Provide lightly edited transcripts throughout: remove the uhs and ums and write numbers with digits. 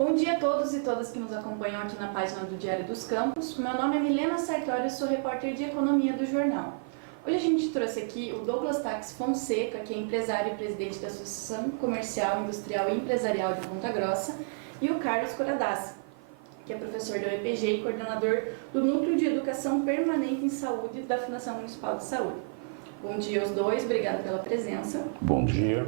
Bom dia a todos e todas que nos acompanham aqui na página do Diário dos Campos. Meu nome é Milena Sartori e sou repórter de Economia do jornal. Hoje a gente trouxe aqui o Douglas Tax Fonseca, que é empresário e presidente da Associação Comercial, Industrial e Empresarial de Ponta Grossa, e o Carlos Coradassi, que é professor da UEPG e coordenador do Núcleo de Educação Permanente em Saúde da Fundação Municipal de Saúde. Bom dia aos dois, obrigado pela presença. Bom dia.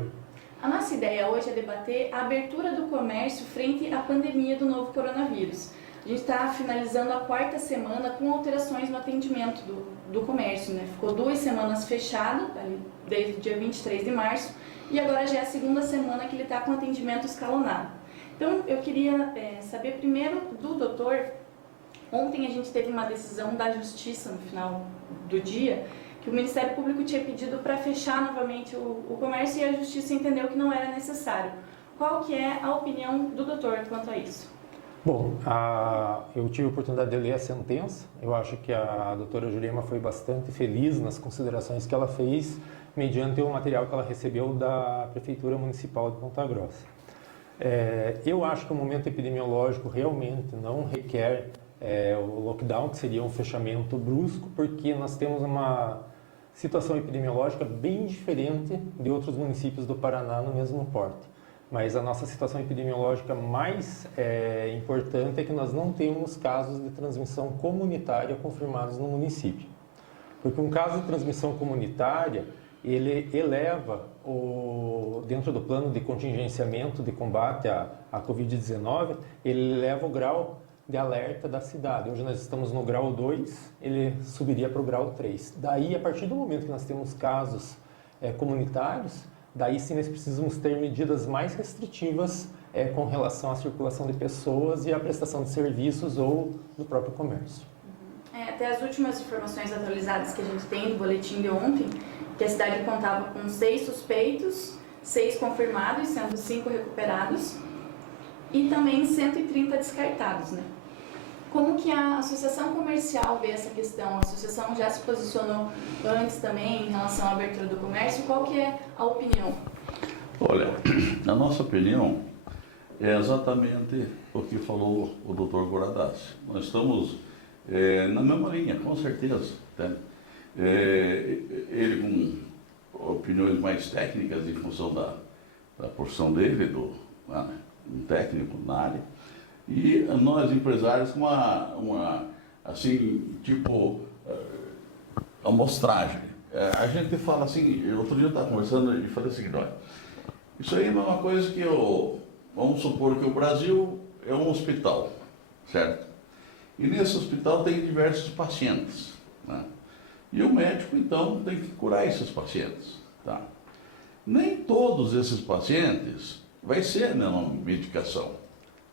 A nossa ideia hoje é debater a abertura do comércio frente à pandemia do novo coronavírus. A gente está finalizando a quarta semana com alterações no atendimento do comércio, né? Ficou 2 semanas fechado, desde o dia 23 de março, e agora já é a segunda semana que ele está com atendimento escalonado. Então, eu queria saber primeiro do doutor. Ontem a gente teve uma decisão da Justiça no final do dia, que o Ministério Público tinha pedido para fechar novamente o comércio e a Justiça entendeu que não era necessário. Qual que é a opinião do doutor quanto a isso? Bom, eu tive a oportunidade de ler a sentença. Eu acho que a doutora Jurema foi bastante feliz nas considerações que ela fez mediante o material que ela recebeu da Prefeitura Municipal de Ponta Grossa. Eu acho que o momento epidemiológico realmente não requer o lockdown, que seria um fechamento brusco, porque nós temos uma situação epidemiológica bem diferente de outros municípios do Paraná no mesmo porte. Mas a nossa situação epidemiológica mais importante é que nós não temos casos de transmissão comunitária confirmados no município. Porque um caso de transmissão comunitária, ele eleva, dentro do plano de contingenciamento de combate à Covid-19, ele eleva o grau de alerta da cidade. Hoje nós estamos no grau 2, ele subiria para o grau 3. Daí, a partir do momento que nós temos casos comunitários, daí sim nós precisamos ter medidas mais restritivas com relação à circulação de pessoas e à prestação de serviços ou do próprio comércio. Até as últimas informações atualizadas que a gente tem do boletim de ontem, que a cidade contava com 6 suspeitos, 6 confirmados, sendo 5 recuperados, e também 130 descartados, né? Como que a Associação Comercial vê essa questão? A Associação já se posicionou antes também em relação à abertura do comércio. Qual que é a opinião? Olha, a nossa opinião é exatamente o que falou o Dr. Coradassi. Nós estamos na mesma linha, com certeza. Tá? Ele com opiniões mais técnicas em função da profissão dele, um técnico na área, e nós empresários com assim, tipo, amostragem. A gente fala assim, outro dia eu estava conversando e falei assim, olha, isso aí é uma coisa que vamos supor que o Brasil é um hospital, certo? E nesse hospital tem diversos pacientes, né? E o médico, então, tem que curar esses pacientes, tá? Nem todos esses pacientes vai ser na medicação,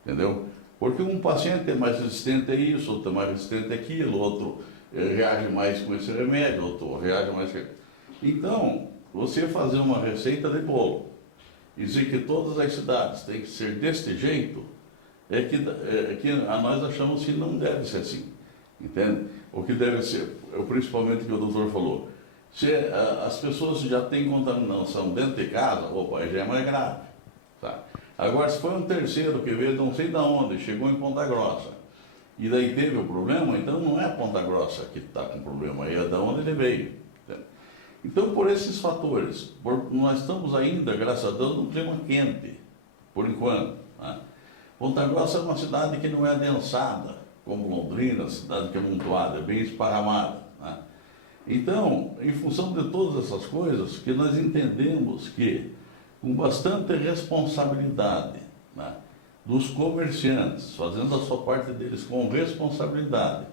entendeu? Porque um paciente é mais resistente a isso, outro é mais resistente àquilo, outro reage mais com esse remédio, outro reage mais... Então, você fazer uma receita de bolo e dizer que todas as cidades têm que ser deste jeito, é que nós achamos que não deve ser assim, entende? O que deve ser, principalmente o que o doutor falou, se as pessoas já têm contaminação dentro de casa, opa, já é mais grave, tá? Agora, se foi um terceiro que veio não sei de onde, chegou em Ponta Grossa, e daí teve o problema, então não é Ponta Grossa que está com o problema, é de onde ele veio, entende? Então, por esses fatores, nós estamos ainda, graças a Deus, num clima quente, por enquanto, né? Ponta Grossa é uma cidade que não é adensada, como Londrina, cidade que é amontoada, é bem esparramada, né? Então, em função de todas essas coisas, que nós entendemos que, com bastante responsabilidade, né, dos comerciantes, fazendo a sua parte deles com responsabilidade,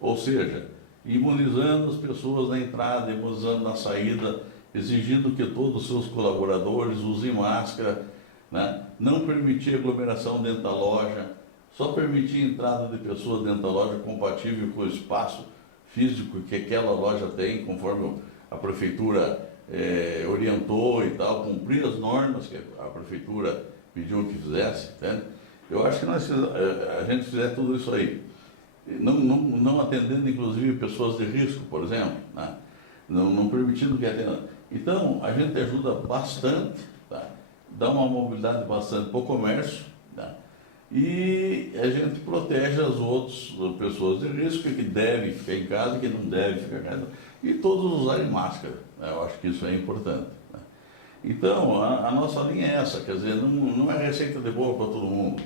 ou seja, imunizando as pessoas na entrada, imunizando na saída, exigindo que todos os seus colaboradores usem máscara, né, não permitir aglomeração dentro da loja, só permitir entrada de pessoas dentro da loja compatível com o espaço físico que aquela loja tem, conforme a prefeitura orientou e tal, cumprir as normas que a prefeitura pediu que fizesse, entende? Eu acho que a gente fizer tudo isso aí, não atendendo inclusive pessoas de risco, por exemplo, né? Não permitindo que atenda. Então, a gente ajuda bastante, tá? Dá uma mobilidade bastante para o comércio, tá? e a gente protege as outras pessoas de risco que devem ficar em casa, que não devem ficar em casa, e todos usarem máscara. Eu acho que isso é importante. Então, a nossa linha é essa, quer dizer, não é receita de bolo para todo mundo.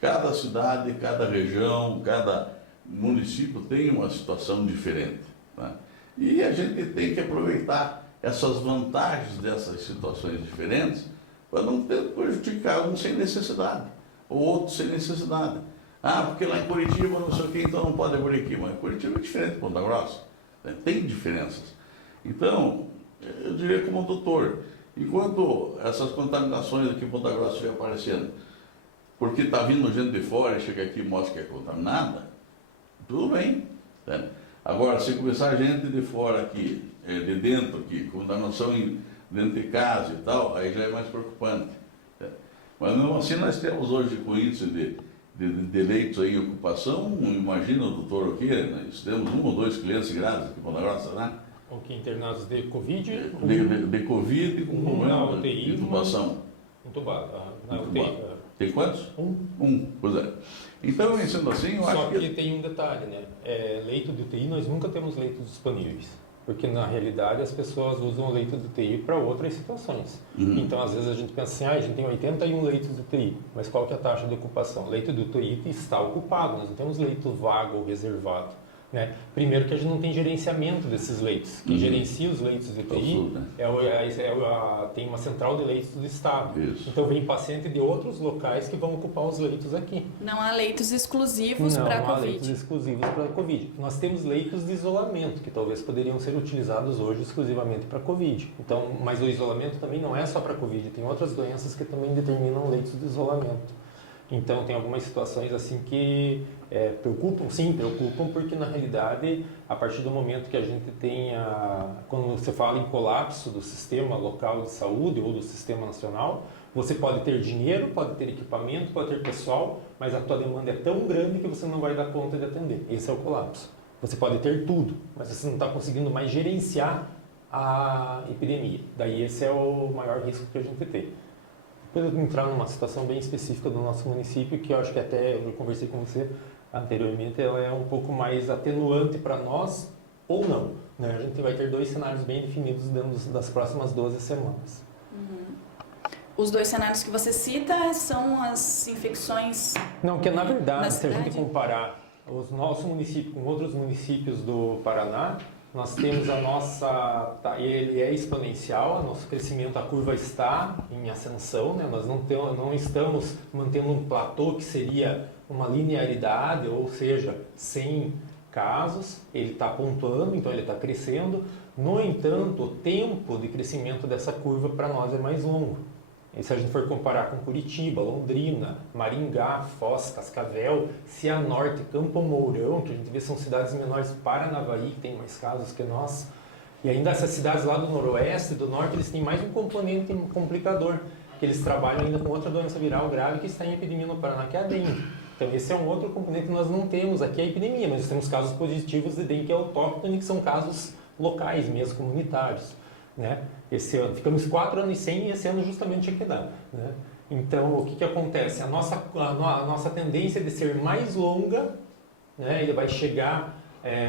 Cada cidade, cada região, cada município tem uma situação diferente. Né? E a gente tem que aproveitar essas vantagens dessas situações diferentes para não prejudicar um sem necessidade, ou outro sem necessidade. Ah, porque lá em Curitiba não sei o que, então não pode abrir aqui. Mas Curitiba é diferente de Ponta Grossa, né? Tem diferenças. Então, eu diria como doutor, enquanto essas contaminações aqui em Ponta Grossa estiver aparecendo, porque está vindo gente de fora e chega aqui e mostra que é contaminada, tudo bem. Né? Agora, se começar gente de fora aqui, de dentro aqui, contaminação dentro de casa e tal, aí já é mais preocupante. Né? Mas mesmo assim nós temos hoje com índice de leitos aí em ocupação, imagina o doutor o quê? Nós temos 1 ou 2 clientes graves aqui em Ponta Grossa, né? O que internados de Covid? De Covid com problema de intubação. Entubado, na UTI. Tem quantos? Pois é. Então, sendo assim, eu acho Só que tem um detalhe, né? Leito de UTI, nós nunca temos leitos disponíveis. Porque, na realidade, as pessoas usam o leito de UTI para outras situações. Então, às vezes, a gente pensa assim, a gente tem 81 leitos de UTI, mas qual que é a taxa de ocupação? Leito de UTI está ocupado, nós não temos leito vago ou reservado. Né? Primeiro que a gente não tem gerenciamento desses leitos. Quem gerencia os leitos de UTI tem uma central de leitos do Estado. Isso. Então vem paciente de outros locais que vão ocupar os leitos aqui. Não há leitos exclusivos para a Não há Covid. leitos exclusivos para a Covid. Nós temos leitos de isolamento, que talvez poderiam ser utilizados hoje exclusivamente para a Covid. Então, mas o isolamento também não é só para a Covid, tem outras doenças que também determinam leitos de isolamento. Então, tem algumas situações assim que preocupam, porque na realidade, a partir do momento que a gente quando você fala em colapso do sistema local de saúde ou do sistema nacional, você pode ter dinheiro, pode ter equipamento, pode ter pessoal, mas a tua demanda é tão grande que você não vai dar conta de atender. Esse é o colapso. Você pode ter tudo, mas você não está conseguindo mais gerenciar a epidemia. Daí esse é o maior risco que a gente tem. Depois eu entrar numa situação bem específica do nosso município, que eu acho que até eu conversei com você anteriormente, ela é um pouco mais atenuante para nós ou não. Né? A gente vai ter 2 cenários bem definidos dentro das próximas 12 semanas. Os 2 cenários que você cita são as infecções. Não, que na verdade, se a gente cidade? comparar o nosso município com outros municípios do Paraná, nós temos ele é exponencial, nosso crescimento, a curva está em ascensão, né? Nós não estamos mantendo um platô que seria uma linearidade, ou seja, 100 casos, ele está pontuando, então ele está crescendo. No entanto, o tempo de crescimento dessa curva para nós é mais longo. E se a gente for comparar com Curitiba, Londrina, Maringá, Foz, Cascavel, Cianorte, Campo Mourão, que a gente vê são cidades menores, Paranavaí, que tem mais casos que nós, e ainda essas cidades lá do noroeste, do norte, eles têm mais um componente complicador, que eles trabalham ainda com outra doença viral grave que está em epidemia no Paraná, que é a dengue. Então esse é um outro componente que nós não temos aqui, a epidemia, mas temos casos positivos de dengue autóctone, que são casos locais mesmo, comunitários. Né? Esse ano, ficamos 4 anos sem e esse ano justamente tinha que dar. Né? Então, o que acontece? A nossa tendência de ser mais longa, né? Ele vai chegar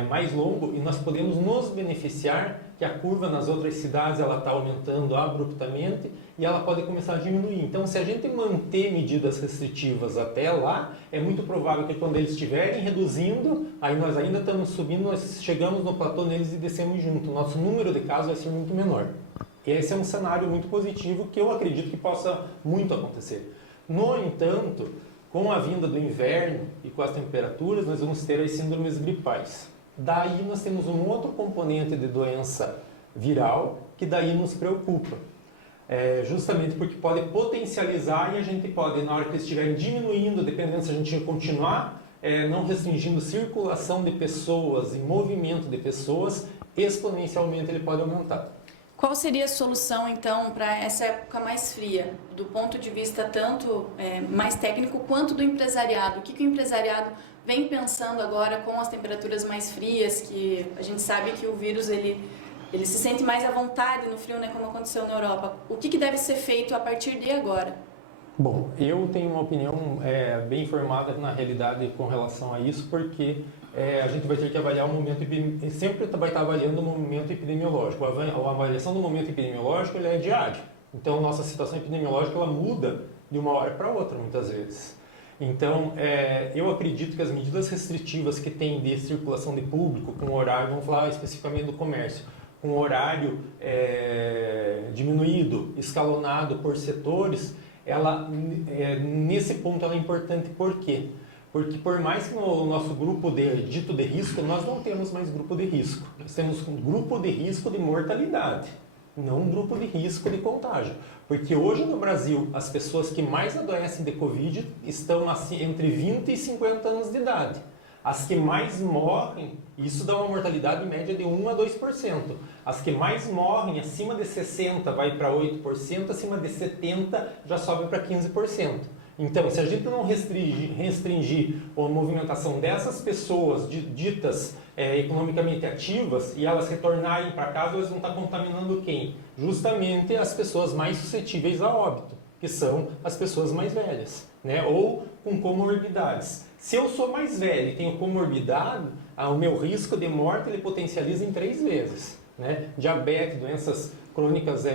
mais longo e nós podemos nos beneficiar que a curva nas outras cidades ela está aumentando abruptamente e ela pode começar a diminuir. Então, se a gente manter medidas restritivas até lá, é muito provável que quando eles estiverem reduzindo, aí nós ainda estamos subindo, nós chegamos no platô neles e descemos junto. Nosso número de casos vai ser muito menor. Esse é um cenário muito positivo que eu acredito que possa muito acontecer. No entanto, com a vinda do inverno e com as temperaturas, nós vamos ter as síndromes gripais. Daí nós temos um outro componente de doença viral que daí nos preocupa. Justamente porque pode potencializar e a gente pode, na hora que eles estiverem diminuindo, dependendo se a gente continuar não restringindo circulação de pessoas e movimento de pessoas, exponencialmente ele pode aumentar. Qual seria a solução, então, para essa época mais fria, do ponto de vista tanto mais técnico quanto do empresariado? O que o empresariado vem pensando agora com as temperaturas mais frias, que a gente sabe que o vírus ele se sente mais à vontade no frio, né, como aconteceu na Europa? O que deve ser feito a partir de agora? Bom, eu tenho uma opinião bem formada na realidade com relação a isso, porque a gente vai ter que avaliar o momento sempre vai estar avaliando o momento epidemiológico. A avaliação do momento epidemiológico ela é diária. Então, nossa situação epidemiológica ela muda de uma hora para outra, muitas vezes. Então, eu acredito que as medidas restritivas que tem de circulação de público com horário, vamos falar especificamente do comércio, com horário diminuído, escalonado por setores, nesse ponto ela é importante. Por quê? Porque por mais que no nosso grupo dito de risco, nós não temos mais grupo de risco. Nós temos um grupo de risco de mortalidade, não um grupo de risco de contágio. Porque hoje no Brasil, as pessoas que mais adoecem de Covid estão assim, entre 20 e 50 anos de idade. As que mais morrem, isso dá uma mortalidade média de 1 a 2%. As que mais morrem, acima de 60 vai para 8%, acima de 70 já sobe para 15%. Então, se a gente não restringir a movimentação dessas pessoas ditas economicamente ativas e elas retornarem para casa, elas vão estar contaminando quem? Justamente as pessoas mais suscetíveis a óbito, que são as pessoas mais velhas, né? Ou com comorbidades. Se eu sou mais velho e tenho comorbidade, o meu risco de morte ele potencializa em 3 vezes. Né? Diabetes, doenças crônicas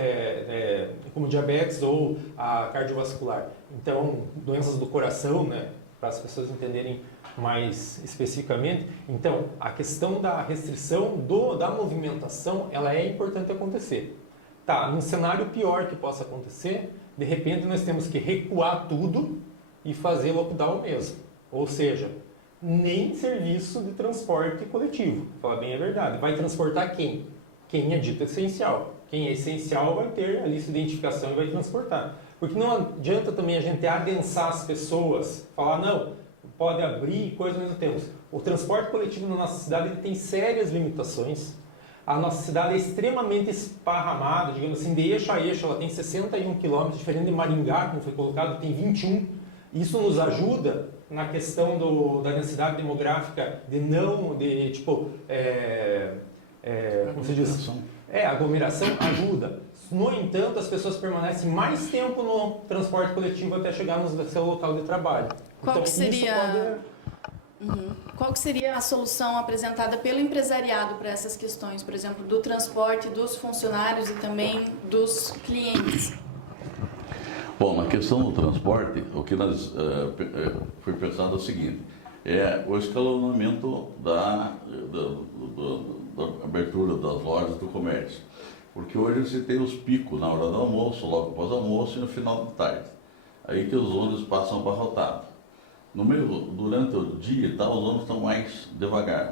como diabetes ou a cardiovascular. Então, doenças do coração, né? Para as pessoas entenderem mais especificamente. Então, a questão da restrição da movimentação, ela é importante acontecer. Tá, num cenário pior que possa acontecer, de repente nós temos que recuar tudo e fazer lockdown mesmo. Ou seja, nem serviço de transporte coletivo. Falar bem a verdade. Vai transportar quem? Quem é dito essencial. Quem é essencial vai ter a lista de identificação e vai transportar. Porque não adianta também a gente adensar as pessoas, falar, não, pode abrir coisas nós não temos. O transporte coletivo na nossa cidade ele tem sérias limitações. A nossa cidade é extremamente esparramada, digamos assim, de eixo a eixo, ela tem 61 quilômetros, diferente de Maringá, como foi colocado, tem 21. Isso nos ajuda na questão da densidade demográfica, como se diz? Aglomeração ajuda. No entanto, as pessoas permanecem mais tempo no transporte coletivo até chegar no seu local de trabalho. Qual que seria a solução apresentada pelo empresariado para essas questões, por exemplo, do transporte dos funcionários e também dos clientes? Bom, na questão do transporte, o que nós foi pensado é o seguinte, o escalonamento da abertura das lojas do comércio. Porque hoje você tem os picos na hora do almoço, logo após o almoço e no final da tarde. Aí que os ônibus passam abarrotados. Durante o dia e tal, os ônibus estão mais devagar,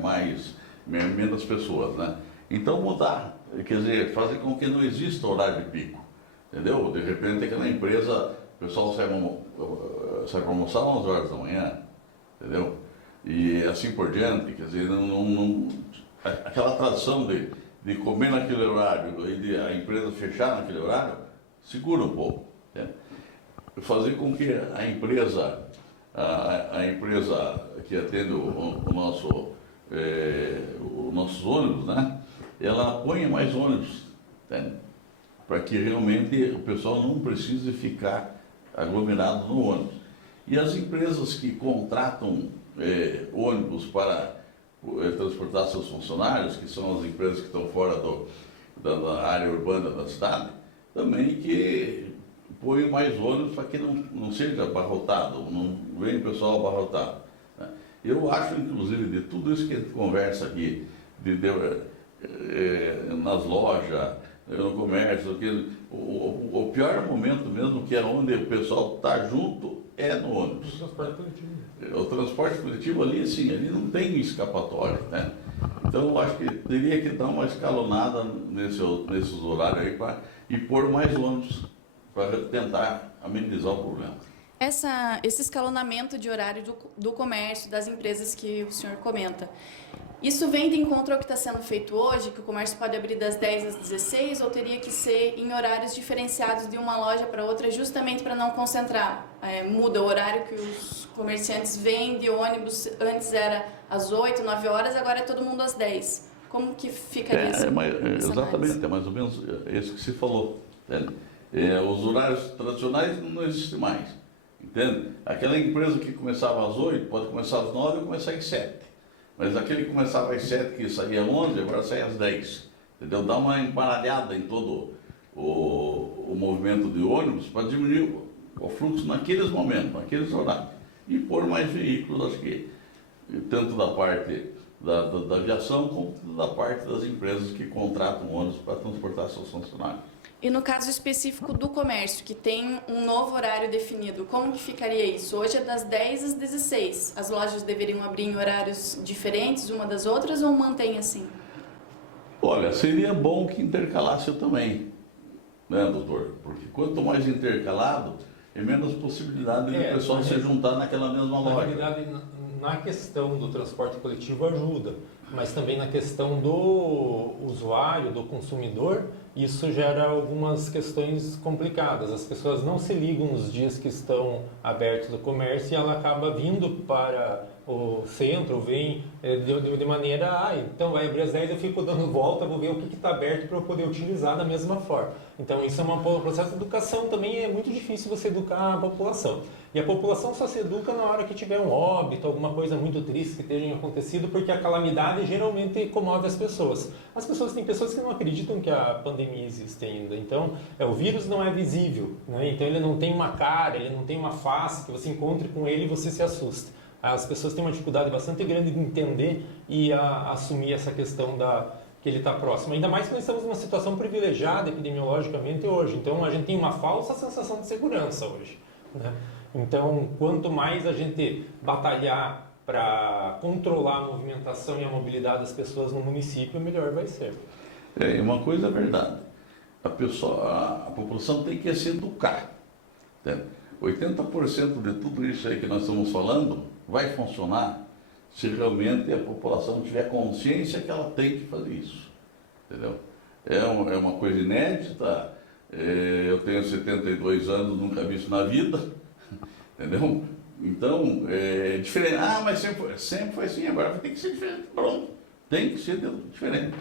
menos pessoas, né? Então mudar, quer dizer, fazer com que não exista horário de pico, entendeu? De repente aquela empresa, o pessoal sai para almoçar às 11 horas da manhã, entendeu? E assim por diante, quer dizer, aquela tradição de comer naquele horário e de a empresa fechar naquele horário, segura um pouco, né? Fazer com que a empresa que atende os nossos ônibus, né, ela ponha mais ônibus, né, para que realmente o pessoal não precise ficar aglomerado no ônibus. E as empresas que contratam ônibus para transportar seus funcionários, que são as empresas que estão fora da área urbana da cidade, também que põem mais ônibus para que não seja abarrotado, não venha o pessoal abarrotado, né? Eu acho, inclusive, de tudo isso que a gente conversa aqui, nas lojas, no comércio, o pior momento mesmo, que é onde o pessoal está junto, é no ônibus. O transporte coletivo ali, sim, ali não tem escapatória, né? Então eu acho que teria que dar uma escalonada nesses horários aí e pôr mais ônibus para tentar amenizar o problema. Esse escalonamento de horário do comércio, das empresas que o senhor comenta, isso vem de encontro ao que está sendo feito hoje, que o comércio pode abrir das 10 às 16, ou teria que ser em horários diferenciados de uma loja para outra, justamente para não concentrar? Muda o horário que os comerciantes vendem, ônibus antes era às 8, 9 horas, agora é todo mundo às 10. Como que ficaria isso? Exatamente, é mais ou menos isso que se falou, né? Os horários tradicionais não existem mais. Entende? Aquela empresa que começava às 8, pode começar às 9 ou começar às 7. Mas aquele que começava às 7, que saía às 11, agora sai às 10. Entendeu? Dá uma embaralhada em todo o movimento de ônibus para diminuir o fluxo naqueles momentos, naqueles horários. E pôr mais veículos, acho que tanto da parte da aviação como da parte das empresas que contratam ônibus para transportar seus funcionários. E no caso específico do comércio, que tem um novo horário definido, como que ficaria isso? Hoje é das 10 às 16. As lojas deveriam abrir em horários diferentes uma das outras ou mantém assim? Olha, seria bom que intercalasse também, né, doutor? Porque quanto mais intercalado, é menos possibilidade de o pessoal se juntar naquela mesma loja. Na realidade, na questão do transporte coletivo ajuda, mas também na questão do usuário, do consumidor, isso gera algumas questões complicadas. As pessoas não se ligam nos dias que estão abertos o comércio e ela acaba vindo para o centro, vem de maneira, então vai abrir às 10, eu fico dando volta, vou ver o que está aberto para eu poder utilizar da mesma forma. Então isso é um processo de educação também, é muito difícil você educar a população. E a população só se educa na hora que tiver um óbito, alguma coisa muito triste que tenha acontecido, porque a calamidade geralmente comove as pessoas. Tem pessoas que não acreditam que a pandemia existe ainda. Então, o vírus não é visível, né? Então ele não tem uma cara, ele não tem uma face que você encontre com ele e você se assusta. As pessoas têm uma dificuldade bastante grande de entender e assumir essa questão que ele está próximo. Ainda mais que nós estamos numa situação privilegiada epidemiologicamente hoje. Então, a gente tem uma falsa sensação de segurança hoje, né? Então, quanto mais a gente batalhar para controlar a movimentação e a mobilidade das pessoas no município, melhor vai ser. Uma coisa é verdade. A população tem que se educar. Entende? 80% de tudo isso aí que nós estamos falando vai funcionar se realmente a população tiver consciência que ela tem que fazer isso. Entendeu? É uma coisa inédita. Eu tenho 72 anos, nunca vi isso na vida. Entendeu? Então, é diferente. Mas sempre foi assim, agora vai ter que ser diferente. Pronto, tem que ser diferente.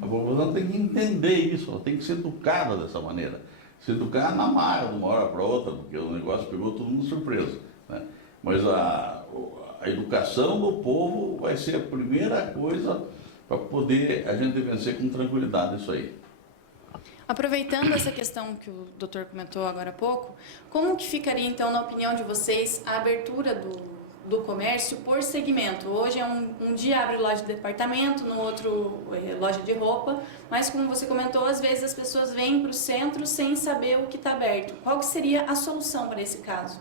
A população tem que entender isso, ela tem que ser educada dessa maneira. Se educar na marra, de uma hora para outra, porque o negócio pegou todo mundo de surpresa, né? Mas a educação do povo vai ser a primeira coisa para poder a gente vencer com tranquilidade isso aí. Aproveitando essa questão que o doutor comentou agora há pouco, como que ficaria então, na opinião de vocês, a abertura do comércio por segmento? Hoje é um dia abre loja de departamento, no outro loja de roupa, mas como você comentou, às vezes as pessoas vêm para o centro sem saber o que está aberto. Qual que seria a solução para esse caso?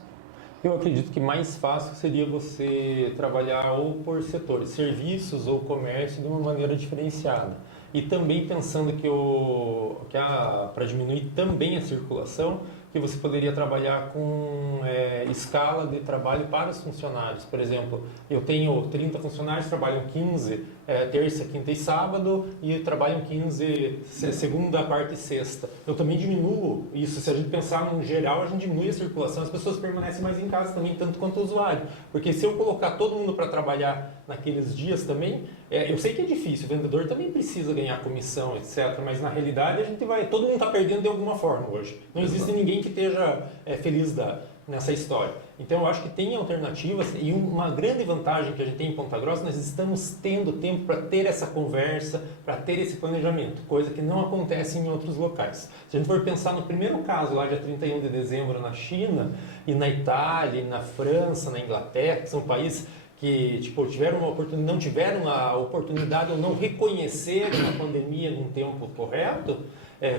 Eu acredito que mais fácil seria você trabalhar ou por setores, serviços ou comércio de uma maneira diferenciada. E também pensando para diminuir também a circulação, que você poderia trabalhar com escala de trabalho para os funcionários. Por exemplo, eu tenho 30 funcionários, trabalham 15 terça, quinta e sábado e trabalham 15 segunda, quarta e sexta. Eu também diminuo isso. Se a gente pensar no geral, a gente diminui a circulação, as pessoas permanecem mais em casa também, tanto quanto o usuário. Porque se eu colocar todo mundo para trabalhar naqueles dias também, eu sei que é difícil, o vendedor também precisa ganhar comissão, etc. Mas na realidade todo mundo está perdendo de alguma forma hoje. Não existe ninguém que esteja feliz nessa história. Então eu acho que tem alternativas e uma grande vantagem que a gente tem em Ponta Grossa, nós estamos tendo tempo para ter essa conversa, para ter esse planejamento, coisa que não acontece em outros locais. Se a gente for pensar no primeiro caso, lá dia 31 de dezembro na China, e na Itália, e na França, na Inglaterra, que são países que não tiveram a oportunidade ou não reconheceram a pandemia num tempo correto,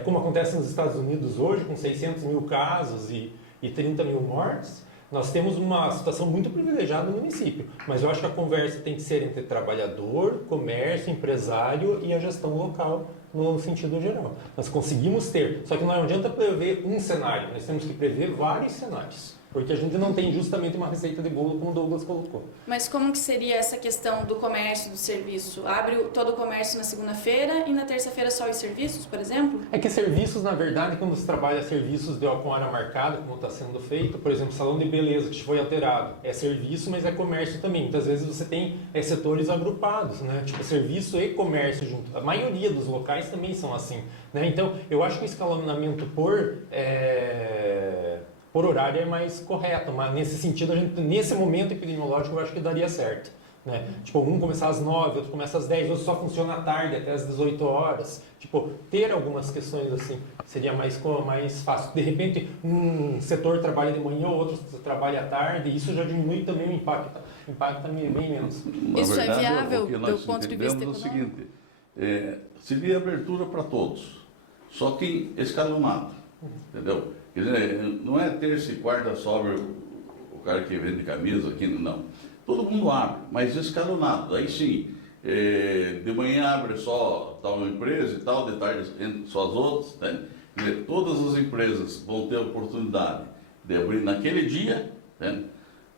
como acontece nos Estados Unidos hoje, com 600 mil casos e 30 mil mortes, nós temos uma situação muito privilegiada no município. Mas eu acho que a conversa tem que ser entre trabalhador, comércio, empresário e a gestão local no sentido geral. Nós conseguimos ter, só que não adianta prever um cenário, nós temos que prever vários cenários. Porque a gente não tem justamente uma receita de bolo como o Douglas colocou. Mas como que seria essa questão do comércio, do serviço? Abre todo o comércio na segunda-feira e na terça-feira só os serviços, por exemplo? É que serviços, na verdade, quando você trabalha serviços com hora marcada, como está sendo feito, por exemplo, salão de beleza, que foi alterado, é serviço, mas é comércio também. Muitas vezes você tem setores agrupados, né? Tipo serviço e comércio junto. A maioria dos locais também são assim, né? Então, eu acho que o escalonamento por horário é mais correto, mas nesse sentido, nesse momento epidemiológico, eu acho que daria certo. Né? Tipo, um começar às 9, outro começa às 10, outro só funciona à tarde, até às 18 horas. Tipo, ter algumas questões assim seria mais fácil. De repente, um setor trabalha de manhã, o outro trabalha à tarde, isso já diminui também o impacto. Impacta bem menos. Isso é viável do ponto de vista econômico? O econômico? seguinte, seria abertura para todos, só que escalonado, entendeu? Quer dizer, não é terça e quarta sobre o cara que vende camisa aqui, não. Todo mundo abre, mas escalonado. Aí sim, de manhã abre só tal empresa e tal, de tarde só as outras. Né? Quer dizer, todas as empresas vão ter a oportunidade de abrir naquele dia, né?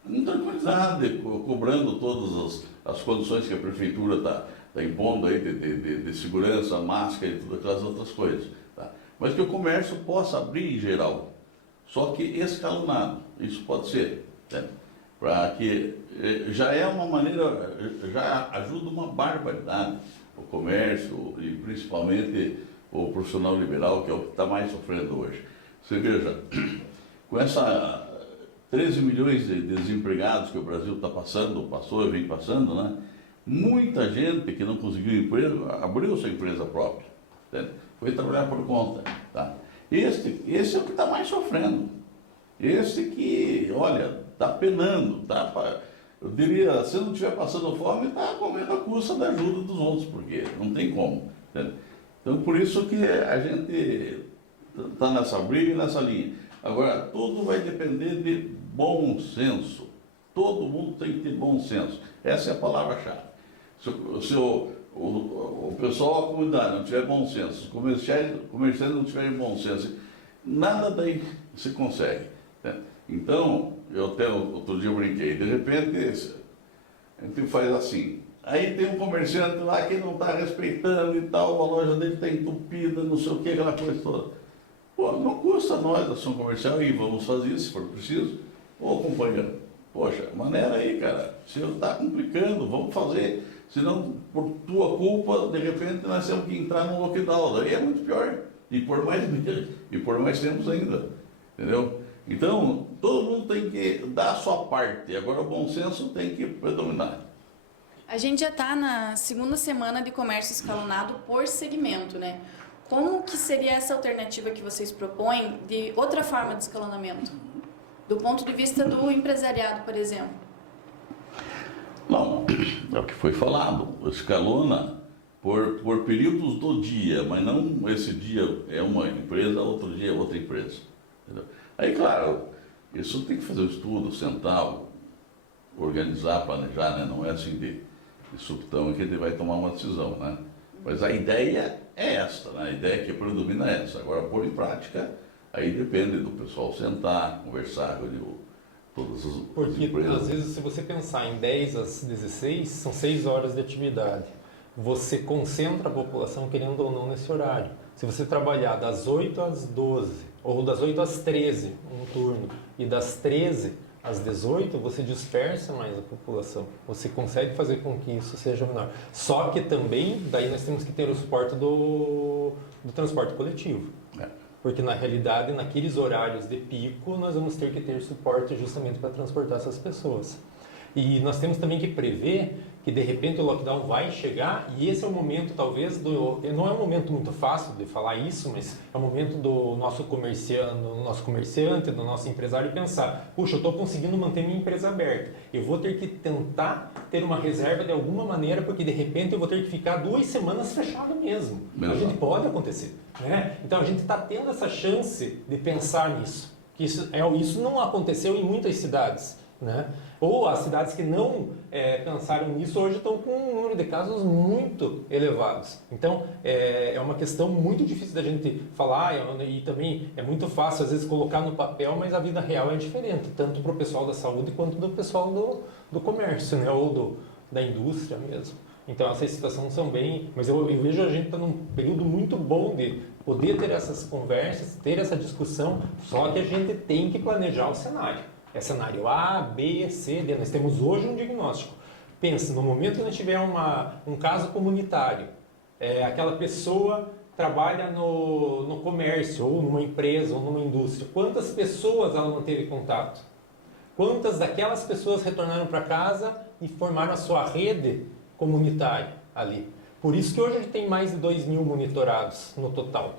Com tranquilidade, cobrando todas as condições que a prefeitura está impondo aí de segurança, máscara e todas aquelas outras coisas. Tá? Mas que o comércio possa abrir em geral, só que escalonado, isso pode ser. Né? Para que já é uma maneira, já ajuda uma barbaridade o comércio e principalmente o profissional liberal, que é o que está mais sofrendo hoje. Você veja, com essa 13 milhões de desempregados que o Brasil está passando, passou e vem passando, né? Muita gente que não conseguiu emprego abriu sua empresa própria, entende? Foi trabalhar por conta. Tá? Esse é o que está mais sofrendo. Esse que, olha, está penando, tá? Eu diria, se não estiver passando fome, está comendo a custa da ajuda dos outros, porque não tem como. Entende? Então, por isso que a gente está nessa briga e nessa linha. Agora, tudo vai depender de bom senso. Todo mundo tem que ter bom senso. Essa é a palavra-chave. Se o pessoal, a comunidade, não tiver bom senso, os comerciantes não tiverem bom senso, nada daí se consegue. Né? Então, eu até outro dia eu brinquei, de repente a gente faz assim. Aí tem um comerciante lá que não está respeitando e tal, a loja dele está entupida, não sei o que, aquela coisa toda. Pô, não custa nós, ação comercial, e vamos fazer isso se for preciso. Ô companheiro, poxa, maneira aí, cara, se está complicando, vamos fazer. Senão, por tua culpa, de repente nós temos que entrar no lockdown. Daí é muito pior. E por mais tempos ainda. Entendeu? Então, todo mundo tem que dar a sua parte. Agora o bom senso tem que predominar. A gente já está na segunda semana de comércio escalonado por segmento, né? Como que seria essa alternativa que vocês propõem de outra forma de escalonamento? Do ponto de vista do empresariado, por exemplo. Não, é o que foi falado. Escalona por períodos do dia, mas não esse dia é uma empresa, outro dia é outra empresa. Entendeu? Aí, claro, isso tem que fazer um estudo, sentar, organizar, planejar, né? Não é assim de subtão que ele vai tomar uma decisão, né? Mas a ideia é esta, né? A ideia que predomina é essa. Agora, pôr em prática, aí depende do pessoal sentar, conversar com todas as Porque, empresas. às vezes, se você pensar em 10 às 16, são 6 horas de atividade. Você concentra a população, querendo ou não, nesse horário. Se você trabalhar das 8 às 12, ou das 8 às 13, um turno, e das 13 às 18, você dispersa mais a população. Você consegue fazer com que isso seja menor. Só que também, daí nós temos que ter o suporte do transporte coletivo. Porque, na realidade, naqueles horários de pico, nós vamos ter que ter suporte justamente para transportar essas pessoas. E nós temos também que prever que, de repente, o lockdown vai chegar e esse é o momento, talvez, não é um momento muito fácil de falar isso, mas é o momento do nosso comerciante, do nosso empresário pensar, puxa, eu estou conseguindo manter minha empresa aberta, eu vou ter que tentar ter uma reserva de alguma maneira, porque, de repente, eu vou ter que ficar 2 semanas fechado mesmo. A gente pode acontecer. Né? Então, a gente está tendo essa chance de pensar nisso. Que isso não aconteceu em muitas cidades. Né? Ou as cidades que não pensaram nisso hoje estão com um número de casos muito elevados. Então, é uma questão muito difícil da gente falar e também é muito fácil, às vezes, colocar no papel, mas a vida real é diferente, tanto para o pessoal da saúde quanto do pessoal do comércio, né? Ou da indústria mesmo. Então, essas situações são bem... Mas eu vejo a gente está num período muito bom de poder ter essas conversas, ter essa discussão, só que a gente tem que planejar o cenário. É cenário A, B, C, D. Nós temos hoje um diagnóstico. Pensa, no momento que nós tiver um caso comunitário, aquela pessoa trabalha no comércio, ou numa empresa, ou numa indústria, quantas pessoas ela manteve contato? Quantas daquelas pessoas retornaram para casa e formaram a sua rede comunitária ali? Por isso que hoje a gente tem mais de 2.000 monitorados no total,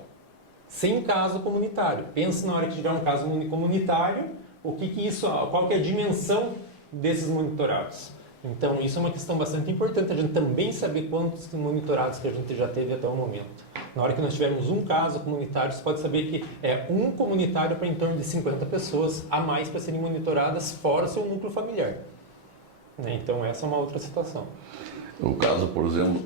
sem caso comunitário. Pense na hora que tiver um caso comunitário, qual que é a dimensão desses monitorados. Então, isso é uma questão bastante importante, a gente também saber quantos monitorados que a gente já teve até o momento. Na hora que nós tivermos um caso comunitário, você pode saber que é um comunitário para em torno de 50 pessoas a mais para serem monitoradas fora o seu núcleo familiar. Então, essa é uma outra situação. O caso, por exemplo,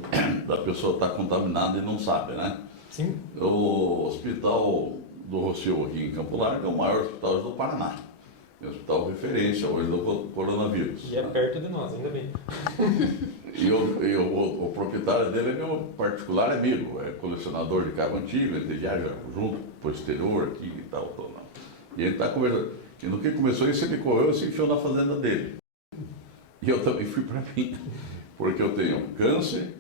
da pessoa estar contaminada e não sabe, né? Sim. O hospital do Rossio aqui em Campo Largo é o maior hospital do Paraná. É o hospital referência hoje do coronavírus. E é perto de nós, ainda bem. E o proprietário dele é meu particular amigo, é colecionador de carro antigo, ele viaja junto para o exterior aqui e tal. E ele está conversando. E no que começou isso, ele correu e se enfiou na fazenda dele. E eu também fui para mim, porque eu tenho câncer,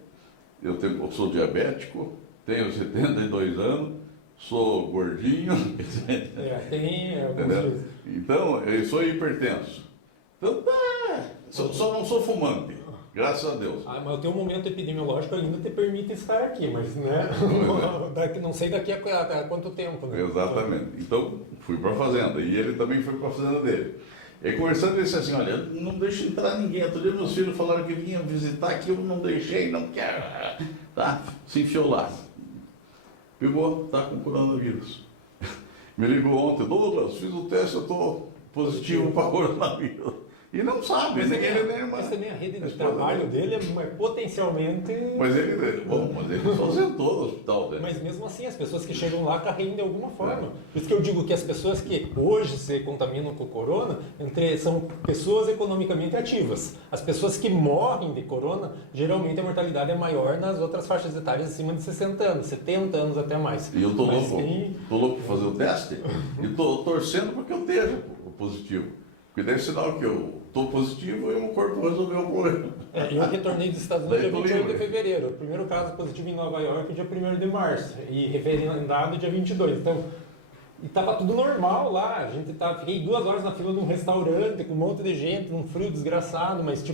eu sou diabético, tenho 72 anos, sou gordinho. Alguns. Então, eu sou hipertenso. Então, só não sou fumante, graças a Deus. Mas o teu momento epidemiológico ainda te permite estar aqui, mas né? Não sei daqui a quanto tempo. Né? Exatamente. Então, fui para a fazenda e ele também foi para a fazenda dele. E conversando, ele disse assim, olha, não deixa entrar ninguém. Outro dia meus filhos falaram que vinham visitar aqui, eu não deixei, não quero. Tá, se enfiou lá. Pegou, tá com coronavírus. Me ligou ontem, Douglas, fiz o teste, eu estou positivo para coronavírus. E não sabe, mas também a rede de trabalho dele é potencialmente... Mas ele só ausentou do hospital dele. Mas mesmo assim, as pessoas que chegam lá carregam de alguma forma. Por isso que eu digo que as pessoas que hoje se contaminam com corona são pessoas economicamente ativas. As pessoas que morrem de corona, geralmente a mortalidade é maior nas outras faixas etárias acima de 60 anos, 70 anos até mais. E eu tô louco para fazer o teste e tô torcendo para que eu esteja positivo. Porque daí é sinal que eu estou positivo e o meu corpo resolveu o problema. Eu retornei dos Estados Unidos dia 28 de fevereiro. O primeiro caso positivo em Nova York dia 1º de março. E referendado dia 22. Então, e estava tudo normal lá. Fiquei 2 horas na fila de um restaurante com um monte de gente, num frio desgraçado. Mas,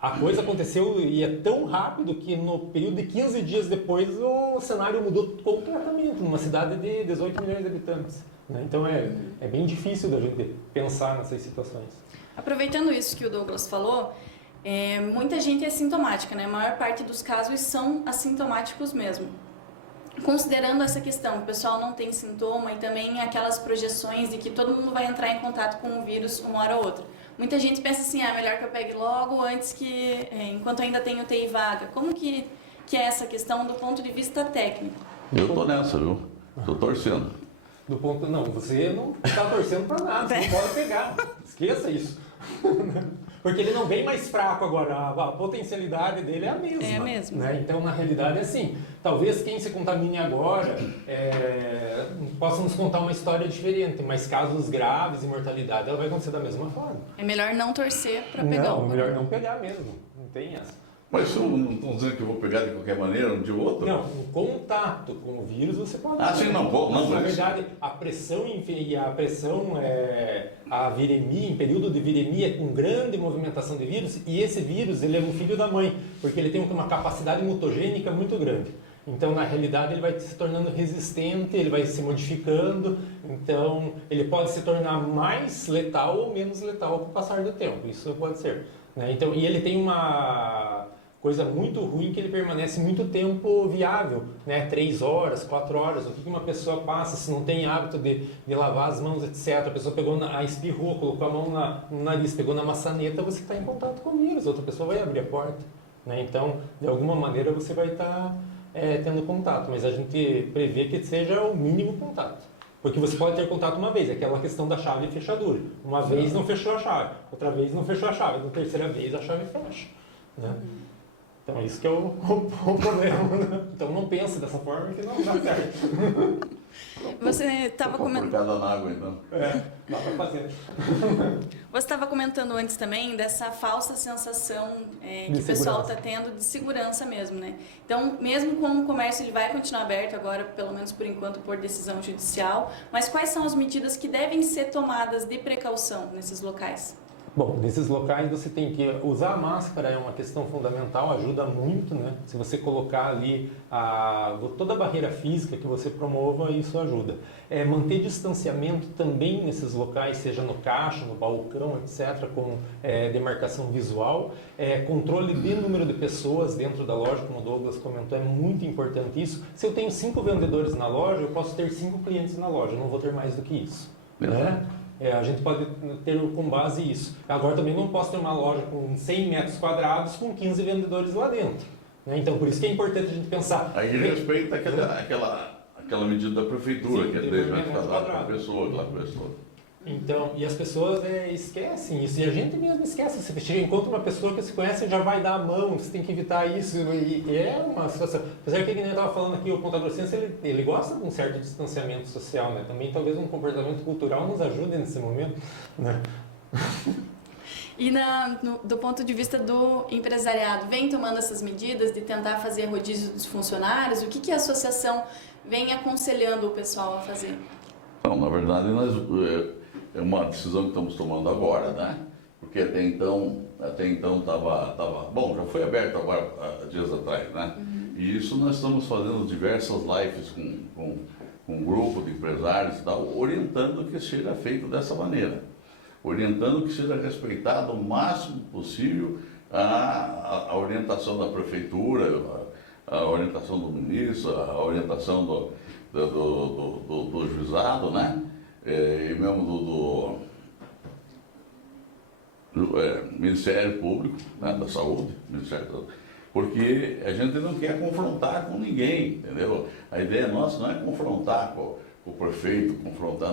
a coisa aconteceu e é tão rápido que no período de 15 dias depois o cenário mudou completamente. Numa cidade de 18 milhões de habitantes. Então é bem difícil da gente pensar nessas situações. Aproveitando isso que o Douglas falou, muita gente é assintomática, né? A maior parte dos casos são assintomáticos mesmo. Considerando essa questão, o pessoal não tem sintoma e também aquelas projeções de que todo mundo vai entrar em contato com o vírus uma hora ou outra. Muita gente pensa assim, melhor que eu pegue logo antes que, enquanto ainda tenho UTI vaga. Como que é essa questão do ponto de vista técnico? Eu tô nessa, viu? Tô torcendo. Não, você não está torcendo para nada, você não pode pegar, esqueça isso. Porque ele não vem mais fraco agora, a potencialidade dele é a mesma. É a mesma. Né? Então, na realidade, é assim, talvez quem se contamine agora possa nos contar uma história diferente, mas casos graves e mortalidade, ela vai acontecer da mesma forma. É melhor não torcer para pegar. Não, é melhor não pegar mesmo, não tem essa. Mas não estão dizendo que eu vou pegar de qualquer maneira, um de outro? Não, um contato com o vírus você pode... sim, não vou. Mas, na verdade, a viremia, em período de viremia, com grande movimentação de vírus, e esse vírus, ele é um filho da mãe, porque ele tem uma capacidade mutagênica muito grande. Então, na realidade, ele vai se tornando resistente, ele vai se modificando, então ele pode se tornar mais letal ou menos letal com o passar do tempo, isso pode ser. Né? Então, e ele tem uma coisa muito ruim que ele permanece muito tempo viável, né? 3 horas, 4 horas, o que uma pessoa passa se não tem hábito de lavar as mãos, etc. A pessoa espirrou, colocou a mão no nariz, pegou na maçaneta, você está em contato com o vírus, outra pessoa vai abrir a porta. Né? Então, de alguma maneira, você vai estar tendo contato, mas a gente prevê que seja o mínimo contato. Porque você pode ter contato uma vez, aquela questão da chave e fechadura. Uma vez não fechou a chave, outra vez não fechou a chave, na terceira vez a chave fecha. Né? Então, isso que é o problema. Né? Então, não pense dessa forma que não dá certo. Você estava comentando... Porcada na água, então. Dá para fazer. Você estava comentando antes também dessa falsa sensação que o pessoal está tendo de segurança mesmo, né? Então, mesmo com o comércio, ele vai continuar aberto agora, pelo menos por enquanto, por decisão judicial, mas quais são as medidas que devem ser tomadas de precaução nesses locais? Bom, nesses locais você tem que usar a máscara, é uma questão fundamental, ajuda muito, né? Se você colocar ali toda a barreira física que você promova, isso ajuda. Manter distanciamento também nesses locais, seja no caixa, no balcão, etc., com demarcação visual. Controle de número de pessoas dentro da loja, como o Douglas comentou, é muito importante isso. Se eu tenho 5 vendedores na loja, eu posso ter 5 clientes na loja, eu não vou ter mais do que isso. Né? A gente pode ter com base isso. Agora também não posso ter uma loja com 100 metros quadrados com 15 vendedores lá dentro. Né? Então por isso que é importante a gente pensar. Aí respeita aquela medida da prefeitura, que é 3 metros quadrados por pessoa, aquela pessoa. Então, e as pessoas esquecem isso, e a gente mesmo esquece. Você encontra uma pessoa que se conhece já vai dar a mão, você tem que evitar isso, e é uma situação. Apesar que eu estava falando aqui, o Ponta Grossense, ele gosta de um certo distanciamento social, né? Também talvez um comportamento cultural nos ajude nesse momento, né? E do ponto de vista do empresariado, vem tomando essas medidas de tentar fazer rodízio dos funcionários? O que a associação vem aconselhando o pessoal a fazer? Não, na verdade, é uma decisão que estamos tomando agora, né? Porque até então estava... Bom, já foi aberto agora, dias atrás, né? E isso nós estamos fazendo diversas lives com um grupo de empresários e tal, orientando que seja feito dessa maneira. Orientando que seja respeitado o máximo possível a orientação da prefeitura, a orientação do ministro, a orientação do juizado, né? E mesmo do Ministério Público, né? Da Saúde, porque a gente não quer confrontar com ninguém, entendeu? A ideia nossa não é confrontar com o prefeito,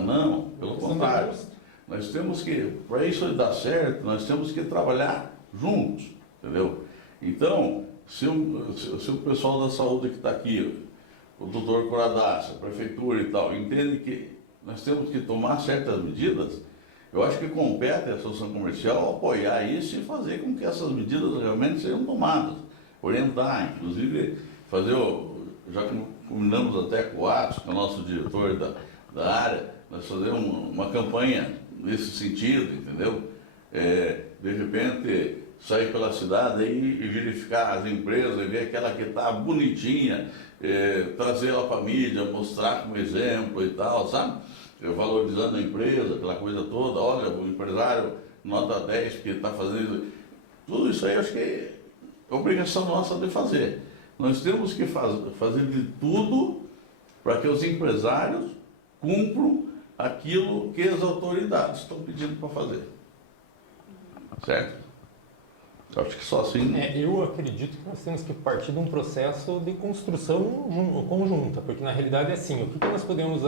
não, pelo contrário. Nós temos que, para isso dar certo, nós temos que trabalhar juntos, entendeu? Então, se o pessoal da saúde que está aqui, o doutor Coradaça, a prefeitura e tal, entende que nós temos que tomar certas medidas, eu acho que compete à associação comercial apoiar isso e fazer com que essas medidas realmente sejam tomadas. Orientar, inclusive, já combinamos até com o Atos, que é o nosso diretor da área, nós fazemos uma campanha nesse sentido, entendeu? De repente, sair pela cidade e verificar as empresas, e ver aquela que está bonitinha, trazer ela para a mídia, mostrar como exemplo e tal, sabe? Valorizando a empresa, aquela coisa toda, olha, o empresário nota 10 que está fazendo isso. Tudo isso aí acho que é obrigação nossa de fazer. Nós temos que fazer de tudo para que os empresários cumpram aquilo que as autoridades estão pedindo para fazer. Certo? Eu acho que só assim... Eu acredito que nós temos que partir de um processo de construção conjunta, porque na realidade é assim, o que nós podemos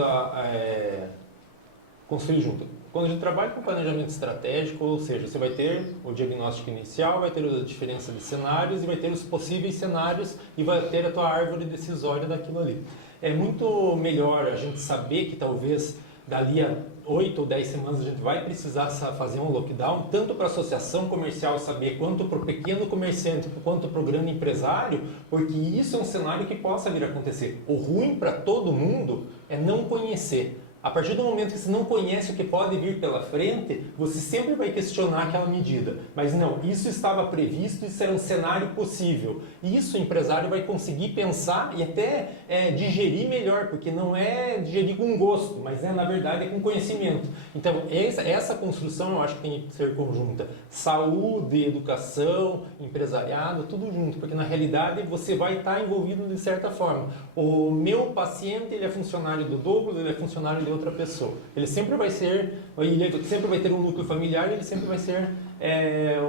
construir junto? Quando a gente trabalha com planejamento estratégico, ou seja, você vai ter o diagnóstico inicial, vai ter a diferença de cenários e vai ter os possíveis cenários e vai ter a tua árvore decisória daquilo ali. É muito melhor a gente saber que talvez dali a 8 ou 10 semanas a gente vai precisar fazer um lockdown, tanto para a associação comercial saber, quanto para o pequeno comerciante, quanto para o grande empresário, porque isso é um cenário que possa vir a acontecer. O ruim para todo mundo é não conhecer. A partir do momento que você não conhece o que pode vir pela frente, você sempre vai questionar aquela medida. Mas não, isso estava previsto, isso era um cenário possível. Isso o empresário vai conseguir pensar e até digerir melhor, porque não é digerir com gosto, mas na verdade é com conhecimento. Então essa construção eu acho que tem que ser conjunta. Saúde, educação, empresariado, tudo junto, porque na realidade você vai estar envolvido de certa forma. O meu paciente, ele é funcionário do Douglas, ele é funcionário de outra pessoa. Ele sempre vai ter um núcleo familiar, ele sempre vai ser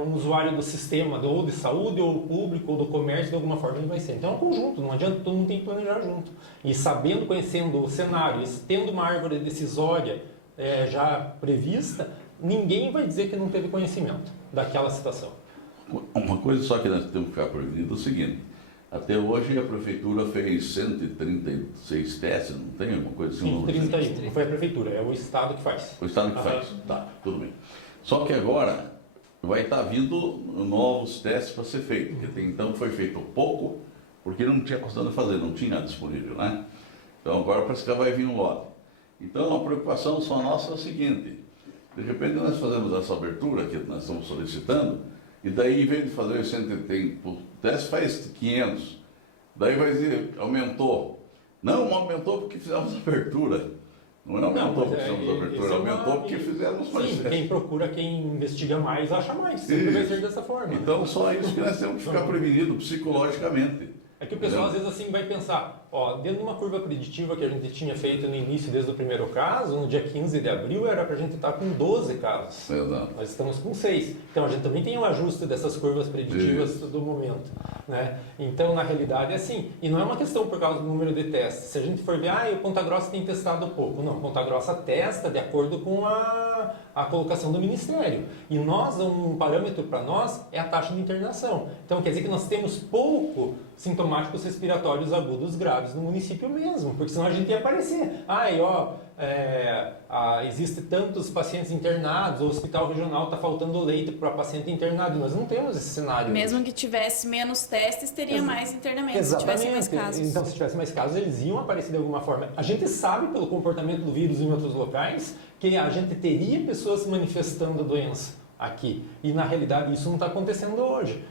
um usuário do sistema, ou de saúde, ou público, ou do comércio, de alguma forma ele vai ser. Então é um conjunto, não adianta, todo mundo tem que planejar junto. E sabendo, conhecendo o cenário, e tendo uma árvore decisória já prevista, ninguém vai dizer que não teve conhecimento daquela situação. Uma coisa só que nós temos que ficar prevenido é o seguinte, até hoje a prefeitura fez 136 testes, não tem uma coisa assim? Sim, 31, não foi a prefeitura, é o Estado que faz. O Estado que faz, tá, tudo bem. Só que agora vai estar vindo novos testes para ser feito, porque até então foi feito pouco, porque não tinha condição de fazer, não tinha disponível, né? Então agora parece que vai vir um lote. Então a preocupação só nossa é o seguinte, de repente nós fazemos essa abertura que nós estamos solicitando, e daí em vez de fazer 130, o teste faz 500, daí vai dizer, aumentou. Não aumentou porque fizemos abertura. Não aumentou porque fizemos abertura, aumentou porque fizemos mais testes. Sim, quem procura, quem investiga mais, acha mais. Sempre vai ser dessa forma. Então só isso que nós temos que ficar prevenido psicologicamente. É que o pessoal às vezes assim vai pensar, ó, dentro de uma curva preditiva que a gente tinha feito no início, desde o primeiro caso, no dia 15 de abril, era para a gente estar com 12 casos. Exato. Nós estamos com 6. Então a gente também tem um ajuste dessas curvas preditivas do momento. Né? Então, na realidade, é assim. E não é uma questão por causa do número de testes. Se a gente for ver, o Ponta Grossa tem testado pouco. Não, Ponta Grossa testa de acordo com a colocação do Ministério. E nós, um parâmetro para nós é a taxa de internação. Então, quer dizer que nós temos pouco sintomáticos respiratórios agudos graves no município mesmo, porque senão a gente ia aparecer. Existe tantos pacientes internados, o hospital regional está faltando leito para paciente internado. Nós não temos esse cenário. Mesmo que tivesse menos testes, teria mais internamento. Exatamente. Se tivesse mais casos. Então, se tivesse mais casos, eles iam aparecer de alguma forma. A gente sabe pelo comportamento do vírus em outros locais que a gente teria pessoas manifestando a doença aqui. E na realidade isso não está acontecendo hoje.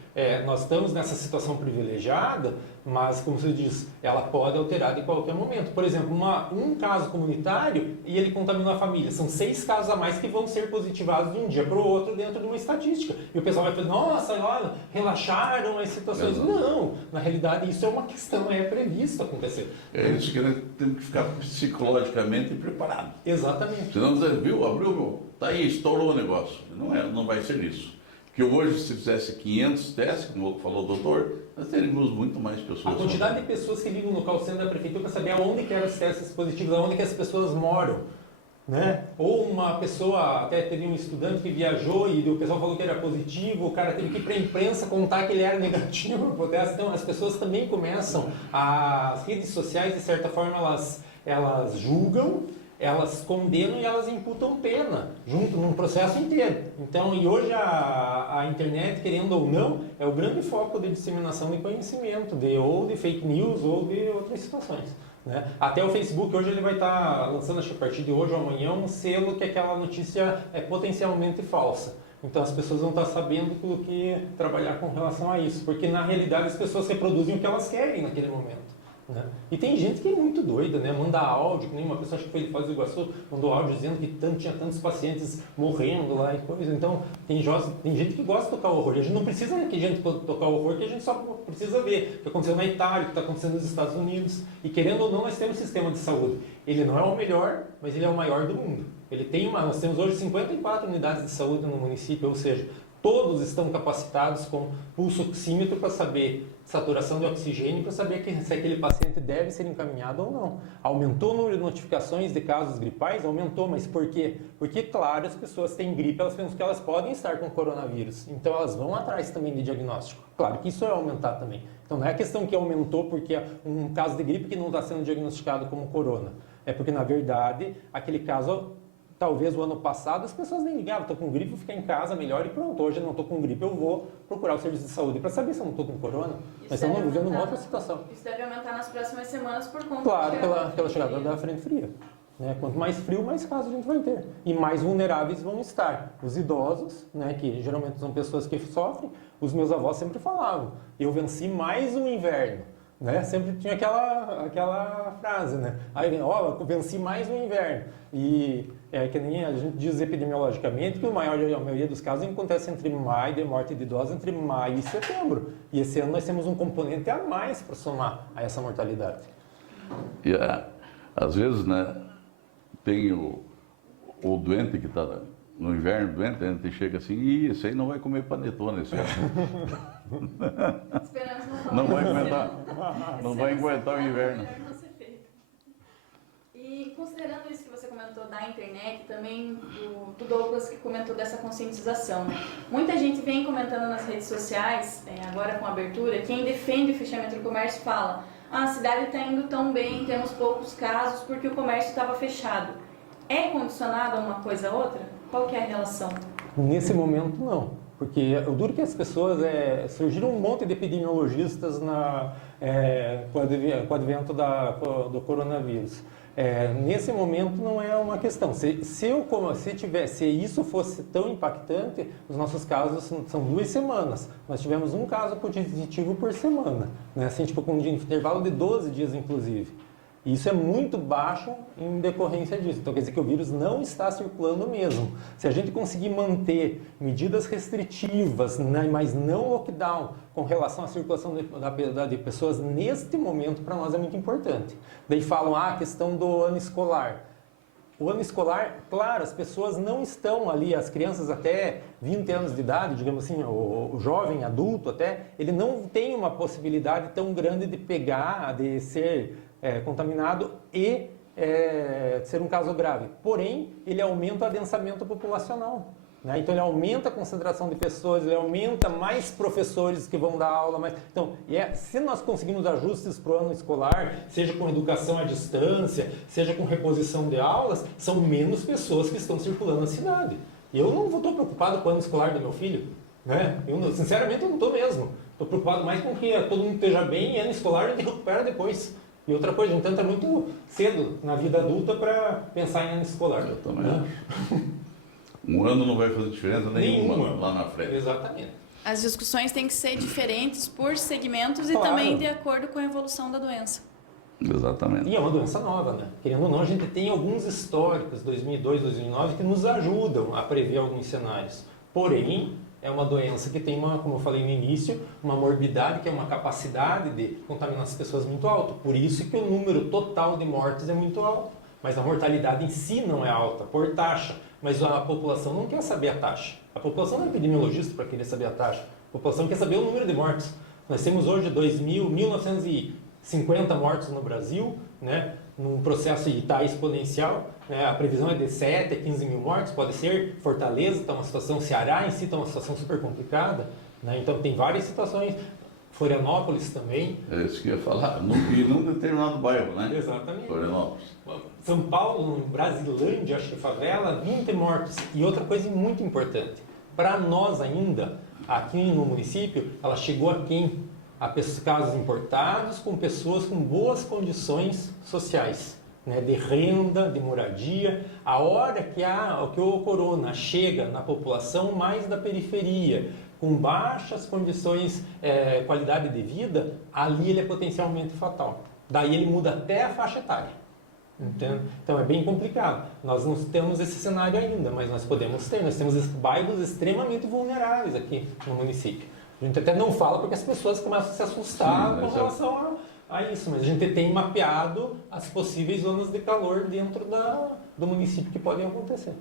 Nós estamos nessa situação privilegiada, mas como você diz, ela pode alterar de qualquer momento. Por exemplo, um caso comunitário e ele contaminou a família. São 6 casos a mais que vão ser positivados de um dia para o outro dentro de uma estatística. E o pessoal vai falar, nossa, olha, relaxaram as situações. Não, na realidade isso é uma questão, é previsto acontecer. É isso que nós temos que ficar psicologicamente preparado. Exatamente. Senão dizer, abriu, tá aí, estourou o negócio. Não vai ser isso. Porque hoje, se fizesse 500 testes, como falou o doutor, nós teríamos muito mais pessoas. A quantidade de pessoas que ligam no call center da prefeitura para saber aonde que eram os testes positivos, aonde que as pessoas moram. Né? Ou uma pessoa, até teve um estudante que viajou e o pessoal falou que era positivo, o cara teve que ir para a imprensa contar que ele era negativo para o teste. Então, as pessoas também começam, as redes sociais, de certa forma, elas julgam, elas condenam e elas imputam pena, junto num processo inteiro. Então, e hoje a internet, querendo ou não, é o grande foco de disseminação de conhecimento, ou de fake news, ou de outras situações. Né? Até o Facebook, hoje ele vai estar lançando, acho que a partir de hoje ou amanhã, um selo que aquela notícia é potencialmente falsa. Então as pessoas vão estar sabendo com o que trabalhar com relação a isso, porque na realidade as pessoas reproduzem o que elas querem naquele momento. Né? E tem gente que é muito doida, né? Manda áudio, que nem uma pessoa, acho que foi de Foz do Iguaçu, mandou áudio dizendo que tinha tantos pacientes morrendo lá e coisa. Então, tem gente que gosta de tocar o horror. E a gente não precisa que a gente tocar o horror, que a gente só precisa ver o que aconteceu na Itália, o que está acontecendo nos Estados Unidos. E querendo ou não, nós temos um sistema de saúde. Ele não é o melhor, mas ele é o maior do mundo. Nós temos hoje 54 unidades de saúde no município, ou seja, todos estão capacitados com pulso oxímetro para saber saturação de oxigênio, para saber se aquele paciente deve ser encaminhado ou não. Aumentou o número de notificações de casos gripais? Aumentou, mas por quê? Porque, claro, as pessoas têm gripe, elas pensam que elas podem estar com coronavírus, então elas vão atrás também de diagnóstico. Claro que isso vai aumentar também. Então não é questão que aumentou porque é um caso de gripe que não está sendo diagnosticado como corona. É porque, na verdade, aquele caso... Talvez o ano passado as pessoas nem ligavam, estou com gripe, vou ficar em casa melhor e pronto. Hoje eu não estou com gripe, eu vou procurar o serviço de saúde para saber se eu não estou com corona. Mas estamos vivendo uma outra situação. Isso deve aumentar nas próximas semanas por conta pela chegada da frente fria. Né? Quanto mais frio, mais casos a gente vai ter. E mais vulneráveis vão estar. Os idosos, né, que geralmente são pessoas que sofrem, os meus avós sempre falavam, eu venci mais um inverno. Né? Sempre tinha aquela frase, né? Aí, eu venci mais um inverno. E é que nem a gente diz epidemiologicamente que a maioria dos casos acontece entre maio, de morte de idosos, entre maio e setembro. E esse ano nós temos um componente a mais para somar a essa mortalidade. E às vezes, né, tem o doente que está no inverno doente, a gente chega assim, esse aí não vai comer panetone esse ano. Não vai aguentar o inverno. E considerando isso que você comentou da internet, também do Douglas que comentou dessa conscientização, né? Muita gente vem comentando nas redes sociais, agora com a abertura, quem defende o fechamento do comércio fala: a cidade está indo tão bem, temos poucos casos porque o comércio estava fechado. É condicionado a uma coisa a outra? Qual que é a relação? Nesse momento, não. Porque o duro que as pessoas... surgiram um monte de epidemiologistas com o advento do coronavírus. Nesse momento não é uma questão. Se isso fosse tão impactante, os nossos casos são 2 semanas. Nós tivemos um caso positivo por semana, né? Assim, tipo, com um intervalo de 12 dias, inclusive. E isso é muito baixo em decorrência disso. Então, quer dizer que o vírus não está circulando mesmo. Se a gente conseguir manter medidas restritivas, né, mas não lockdown, com relação à circulação de pessoas, neste momento, para nós é muito importante. Daí falam, a questão do ano escolar. O ano escolar, claro, as pessoas não estão ali, as crianças até 20 anos de idade, digamos assim, o jovem adulto até, ele não tem uma possibilidade tão grande de pegar, de ser contaminado e ser um caso grave. Porém, ele aumenta o adensamento populacional. Né? Então, ele aumenta a concentração de pessoas, ele aumenta mais professores que vão dar aula. Então, se nós conseguimos ajustes para o ano escolar, seja com educação à distância, seja com reposição de aulas, são menos pessoas que estão circulando na cidade. E eu não estou preocupado com o ano escolar do meu filho. Né? Sinceramente, eu não estou mesmo. Estou preocupado mais com que todo mundo esteja bem e ano escolar a gente recupera depois. E outra coisa, a gente entra muito cedo na vida adulta para pensar em ano escolar. Eu também acho. Um ano não vai fazer diferença nenhuma lá na frente. Exatamente. As discussões têm que ser diferentes por segmentos e também de acordo com a evolução da doença. Exatamente. E é uma doença nova, né? Querendo ou não, a gente tem alguns históricos, 2002, 2009, que nos ajudam a prever alguns cenários. Porém, é uma doença que tem como eu falei no início, uma morbidade, que é uma capacidade de contaminar as pessoas muito alta. Por isso que o número total de mortes é muito alto. Mas a mortalidade em si não é alta, por taxa. Mas a população não quer saber a taxa. A população não é epidemiologista para querer saber a taxa. A população quer saber o número de mortes. Nós temos hoje 1.950 mortos no Brasil, né? Num processo de está exponencial. A previsão é de 7 a 15 mil mortes, pode ser. Fortaleza está uma situação, Ceará em si está uma situação super complicada. Né? Então tem várias situações. Florianópolis também. É isso que eu ia falar, e num determinado bairro, né? Exatamente. Florianópolis. São Paulo, em Brasilândia, acho que favela, 20 mortes. E outra coisa muito importante, para nós ainda, aqui no município, ela chegou a quem? A casos importados com pessoas com boas condições sociais, né? De renda, de moradia. A hora que o corona chega na população mais da periferia, com baixas condições, qualidade de vida, ali ele é potencialmente fatal. Daí ele muda até a faixa etária. Entende? Então é bem complicado. Nós não temos esse cenário ainda, mas nós podemos ter. Nós temos bairros extremamente vulneráveis aqui no município. A gente até não fala porque as pessoas começam a se assustar com relação a isso, mas a gente tem mapeado as possíveis zonas de calor dentro do município que podem acontecer.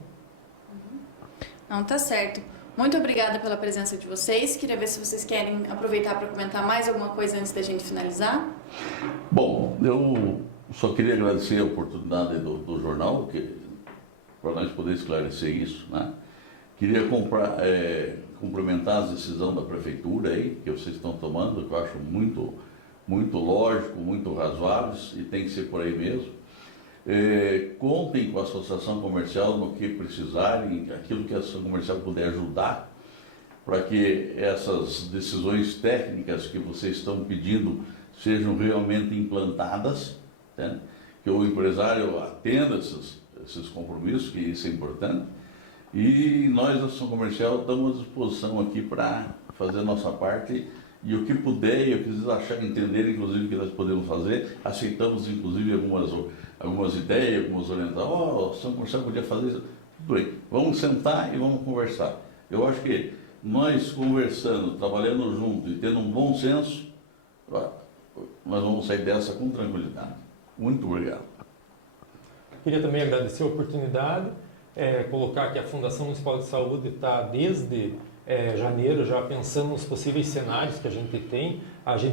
Não, tá certo. Muito obrigada pela presença de vocês. Queria ver se vocês querem aproveitar para comentar mais alguma coisa antes da gente finalizar. Bom, eu só queria agradecer a oportunidade do jornal, para nós poder esclarecer isso, né? Queria cumprimentar a decisão da prefeitura aí, que vocês estão tomando, que eu acho muito, muito lógico, muito razoáveis, e tem que ser por aí mesmo. Contem com a associação comercial no que precisarem, aquilo que a associação comercial puder ajudar, para que essas decisões técnicas que vocês estão pedindo sejam realmente implantadas, né? Que o empresário atenda esses compromissos, que isso é importante. E nós, a associação comercial, estamos à disposição aqui para fazer a nossa parte. E o que puder, e o que vocês acharem, entender, inclusive, o que nós podemos fazer, aceitamos, inclusive, algumas ideias, algumas orientações. A associação comercial podia fazer isso. Tudo bem, vamos sentar e vamos conversar. Eu acho que nós conversando, trabalhando junto e tendo um bom senso, nós vamos sair dessa com tranquilidade. Muito obrigado. Queria também agradecer a oportunidade, colocar que a Fundação Municipal de Saúde está desde janeiro, já pensando nos possíveis cenários que a gente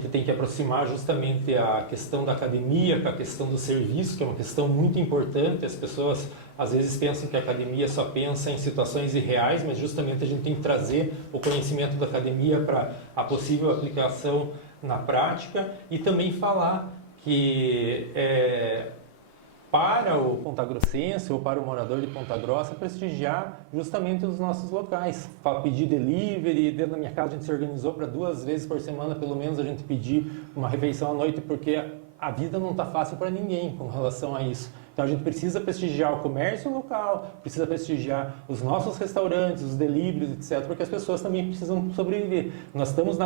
tem que aproximar justamente a questão da academia com a questão do serviço, que é uma questão muito importante. As pessoas às vezes pensam que a academia só pensa em situações irreais, mas justamente a gente tem que trazer o conhecimento da academia para a possível aplicação na prática e também falar que para o pontagrossense ou para o morador de Ponta Grossa prestigiar justamente os nossos locais. Para pedir delivery, dentro da minha casa a gente se organizou para 2 vezes por semana, pelo menos a gente pedir uma refeição à noite, porque a vida não está fácil para ninguém com relação a isso. Então a gente precisa prestigiar o comércio local, precisa prestigiar os nossos restaurantes, os deliveries, etc., porque as pessoas também precisam sobreviver. Nós temos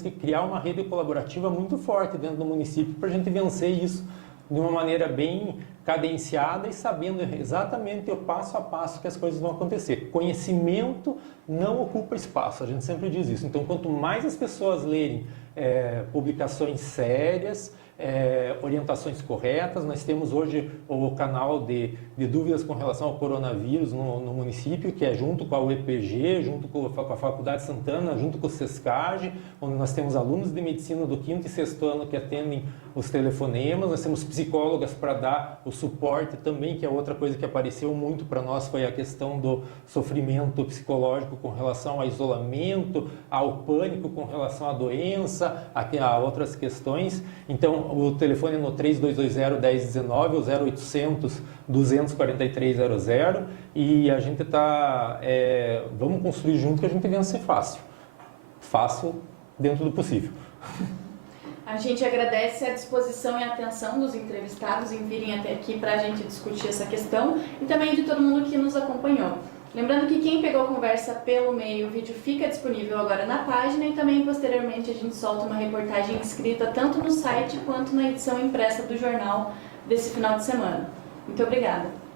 que criar uma rede colaborativa muito forte dentro do município para a gente vencer isso de uma maneira bem cadenciada e sabendo exatamente o passo a passo que as coisas vão acontecer. Conhecimento não ocupa espaço, a gente sempre diz isso. Então, quanto mais as pessoas lerem publicações sérias, orientações corretas, nós temos hoje o canal de dúvidas com relação ao coronavírus no município, que é junto com a UEPG, junto com a Faculdade Santana, junto com o SESCAGE, onde nós temos alunos de medicina do 5º e 6º ano que atendem os telefonemas, nós temos psicólogas para dar o suporte também, que é outra coisa que apareceu muito para nós, foi a questão do sofrimento psicológico com relação ao isolamento, ao pânico com relação à doença, a outras questões. Então, o telefone é no 3220-1019, o 0800 24300, e a gente vamos construir junto que a gente vence fácil. Fácil dentro do possível. A gente agradece a disposição e a atenção dos entrevistados em virem até aqui para a gente discutir essa questão e também de todo mundo que nos acompanhou. Lembrando que quem pegou a conversa pelo meio, o vídeo fica disponível agora na página e também posteriormente a gente solta uma reportagem escrita tanto no site quanto na edição impressa do jornal desse final de semana. Muito obrigada!